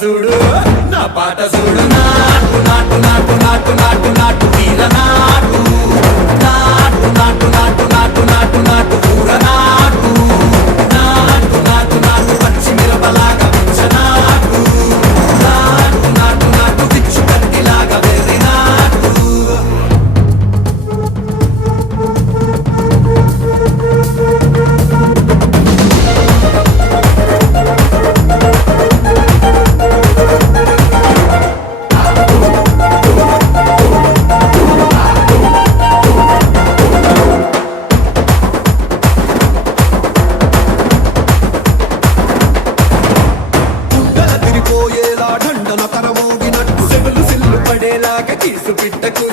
చూడు నా పాట చూడు నాటు నాటు నాటు నాటు నాటు నాటు తీర నాటు నాటు నాటు నాటు నాటు నాటు నాటు కూర నాటు నాటు నాటు నాటు పచ్చి మిరపలాగా పిచ్చ నాటు నాటు నాటు నాటు పిచ్చు కత్తిలాగా వెర్రి నాటు దండన కరమోగినట్టు సెవులు సిల్లు పడేలాగా కీసు పిట్టకు